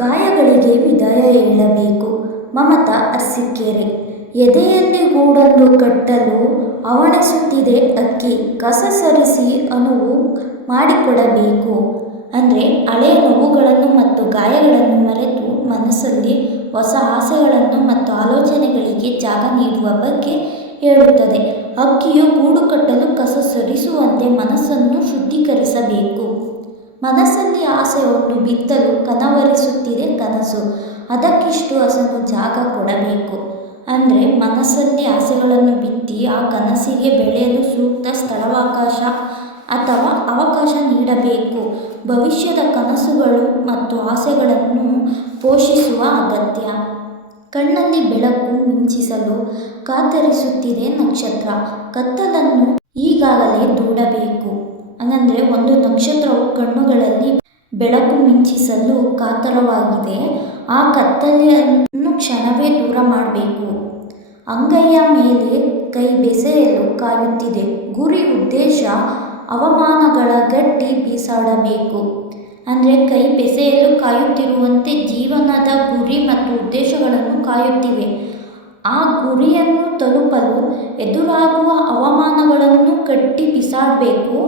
ಗಾಯಗಳಿಗೆ ವಿದಾಯ ಹೇಳಬೇಕು. ಮಮತಾ ಅರಸೀಕೆರೆ. ಎದೆಯಲ್ಲಿ ಗೂಡನ್ನು ಕಟ್ಟಲು ಹವಣಿಸುತ್ತಿದೆ ಹಕ್ಕಿ, ಕಸ ಸರಿಸಿ ಅನುವು ಮಾಡಿಕೊಡಬೇಕು. ಅಂದರೆ ಹಳೆಯ ನೋವುಗಳನ್ನು ಮತ್ತು ಗಾಯಗಳನ್ನು ಮರೆತು ಮನಸ್ಸಲ್ಲಿ ಹೊಸ ಆಸೆಗಳನ್ನು ಮತ್ತು ಆಲೋಚನೆಗಳಿಗೆ ಜಾಗ ನೀಡುವ ಬಗ್ಗೆ ಹೇಳುತ್ತದೆ. ಹಕ್ಕಿಯು ಗೂಡು ಕಟ್ಟಲು ಕಸ ಸರಿಸುವಂತೆ ಮನಸ್ಸನ್ನು ಶುದ್ಧೀಕರಿಸಬೇಕು. ಮನಸ್ಸಲ್ಲಿ ಆಸೆ ಒಂದು ಬಿತ್ತಲು ಕನವರಿಸುತ್ತಿದೆ ಕನಸು, ಅದಕ್ಕಿಷ್ಟು ಹಸನು ಜಾಗ ಕೊಡಬೇಕು. ಅಂದರೆ ಮನಸ್ಸಲ್ಲಿ ಆಸೆಗಳನ್ನು ಬಿತ್ತಿ ಆ ಕನಸಿಗೆ ಬೆಳೆಯಲು ಸೂಕ್ತ ಸ್ಥಳಾವಕಾಶ ಅಥವಾ ಅವಕಾಶ ನೀಡಬೇಕು. ಭವಿಷ್ಯದ ಕನಸುಗಳು ಮತ್ತು ಆಸೆಗಳನ್ನು ಪೋಷಿಸುವ ಅಗತ್ಯ. ಕಣ್ಣಲ್ಲಿ ಬೆಳಕು ಮಿಂಚಿಸಲು ಕಾತರಿಸುತ್ತಿದೆ ನಕ್ಷತ್ರ, ಕತ್ತಲನ್ನು ಈಗಾಗಲೇ ದೂಡಬೇಕು. ಹಾಗಂದರೆ ಒಂದು ನಕ್ಷತ್ರವು ಕಣ್ಣುಗಳಲ್ಲಿ ಬೆಳಕು ಮಿಂಚಿಸಲು ಕಾತರವಾಗಿದೆ. ಆ ಕತ್ತಲೆಯನ್ನು ಕ್ಷಣವೇ ದೂರ ಮಾಡಬೇಕು. ಅಂಗೈಯ ಮೇಲೆ ಕೈ ಬೆಸೆಯಲು ಕಾಯುತ್ತಿದೆ. ಗುರಿ ಉದ್ದೇಶ ಅವಮಾನಗಳ ಗಟ್ಟಿ ಬೀಸಾಡಬೇಕು. ಅಂದರೆ ಕೈ ಬೆಸೆಯಲು ಕಾಯುತ್ತಿರುವಂತೆ ಜೀವನದ ಗುರಿ ಮತ್ತು ಉದ್ದೇಶಗಳನ್ನು ಕಾಯುತ್ತಿವೆ. ಆ ಗುರಿಯನ್ನು ತಲುಪಲು ಎದುರಾಗುವ ಅವಮಾನಗಳನ್ನು ಕಟ್ಟಿ ಬಿಸಾಡಬೇಕು.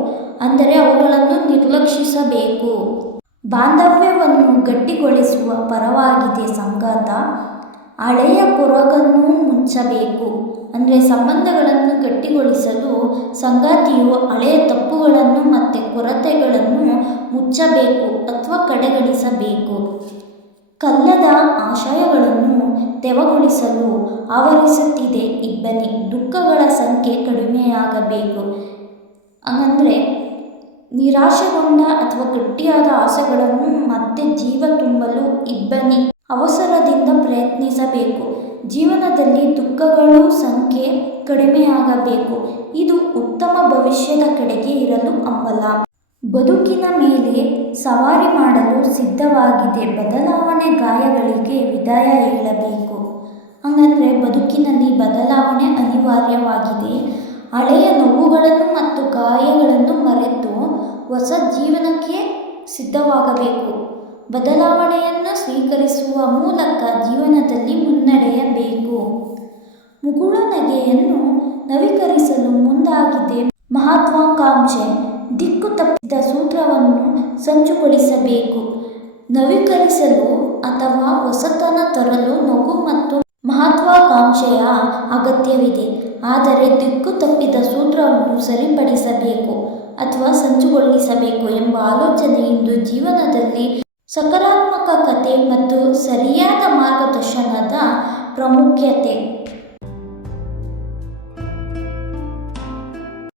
ಅಂದರೆ ಅವುಗಳನ್ನು ನಿರ್ಲಕ್ಷಿಸಬೇಕು. ಬಾಂಧವ್ಯವನ್ನು ಗಟ್ಟಿಗೊಳಿಸುವ ಪರವಾಗಿದೆ ಸಂಗಾತ. ಹಳೆಯ ಕೊರಗನ್ನು ಮುಚ್ಚಬೇಕು. ಅಂದರೆ ಸಂಬಂಧಗಳನ್ನು ಗಟ್ಟಿಗೊಳಿಸಲು ಸಂಗಾತಿಯು ಹಳೆಯ ತಪ್ಪುಗಳನ್ನು ಮತ್ತು ಕೊರತೆಗಳನ್ನು ಮುಚ್ಚಬೇಕು ಅಥವಾ ಕಡೆಗಣಿಸಬೇಕು. ಕಲ್ಲದ ಆಶಯಗಳನ್ನು ತೆವಗೊಳಿಸಲು ಆವರಿಸುತ್ತಿದೆ ಇಬ್ಬನಿ, ದುಃಖಗಳ ಸಂಖ್ಯೆ ಕಡಿಮೆಯಾಗಬೇಕು. ಹಾಗಂದರೆ ನಿರಾಶೆಗೊಂಡ ಅಥವಾ ಗಟ್ಟಿಯಾದ ಆಸೆಗಳನ್ನು ಮತ್ತೆ ಜೀವ ತುಂಬಲು ಇಬ್ಬನಿ ಅವಸರದಿಂದ ಪ್ರಯತ್ನಿಸಬೇಕು. ಜೀವನದಲ್ಲಿ ದುಃಖಗಳು ಸಂಖ್ಯೆ ಕಡಿಮೆಯಾಗಬೇಕು. ಇದು ಉತ್ತಮ ಭವಿಷ್ಯದ ಕಡೆಗೆ ಇರಲು ಹಂಬಲ. ಬದುಕಿನ ಮೇಲೆ ಸವಾರಿ ಮಾಡಲು ಸಿದ್ಧವಾಗಿದೆ. ಬದಲಾವಣೆ ಗಾಯಗಳಿಗೆ ವಿದಾಯ ಹೇಳಬೇಕು. ಹಾಗಂದರೆ ಬದುಕಿನಲ್ಲಿ ಬದಲಾವಣೆ ಅನಿವಾರ್ಯವಾಗಿದೆ. ಹಳೆಯ ನೋವುಗಳನ್ನು ಮತ್ತು ಗಾಯಗಳನ್ನು ಮರೆತು ಹೊಸ ಜೀವನಕ್ಕೆ ಸಿದ್ಧವಾಗಬೇಕು. ಬದಲಾವಣೆಯನ್ನು ಸ್ವೀಕರಿಸುವ ಮೂಲಕ ಜೀವನದಲ್ಲಿ ಮುನ್ನಡೆಯಬೇಕು. ಮುಗುಳು ನಗೆಯನ್ನು ನವೀಕರಿಸಲು ಮುಂದಾಗಿದೆ ಮಹತ್ವಾಕಾಂಕ್ಷೆ. ದಿಕ್ಕು ತಪ್ಪಿದ ಸೂತ್ರವನ್ನು ಸಂಚುಗೊಳಿಸಬೇಕು. ನವೀಕರಿಸಲು ಅಥವಾ ಹೊಸತನ ತರಲು ನಗು ಮತ್ತು ಮಹತ್ವಾಕಾಂಕ್ಷೆಯ ಅಗತ್ಯವಿದೆ. ಆದರೆ ದಿಕ್ಕು ತಪ್ಪಿದ ಸೂತ್ರವನ್ನು ಸರಿಪಡಿಸಬೇಕು ಅಥವಾ ಸಂಚುಗೊಳಿಸಬೇಕು ಎಂಬ ಆಲೋಚನೆ ಇಂದು ಜೀವನದಲ್ಲಿ ಸಕಾರಾತ್ಮಕತೆ ಮತ್ತು ಸರಿಯಾದ ಮಾರ್ಗದರ್ಶನದ ಪ್ರಾಮುಖ್ಯತೆ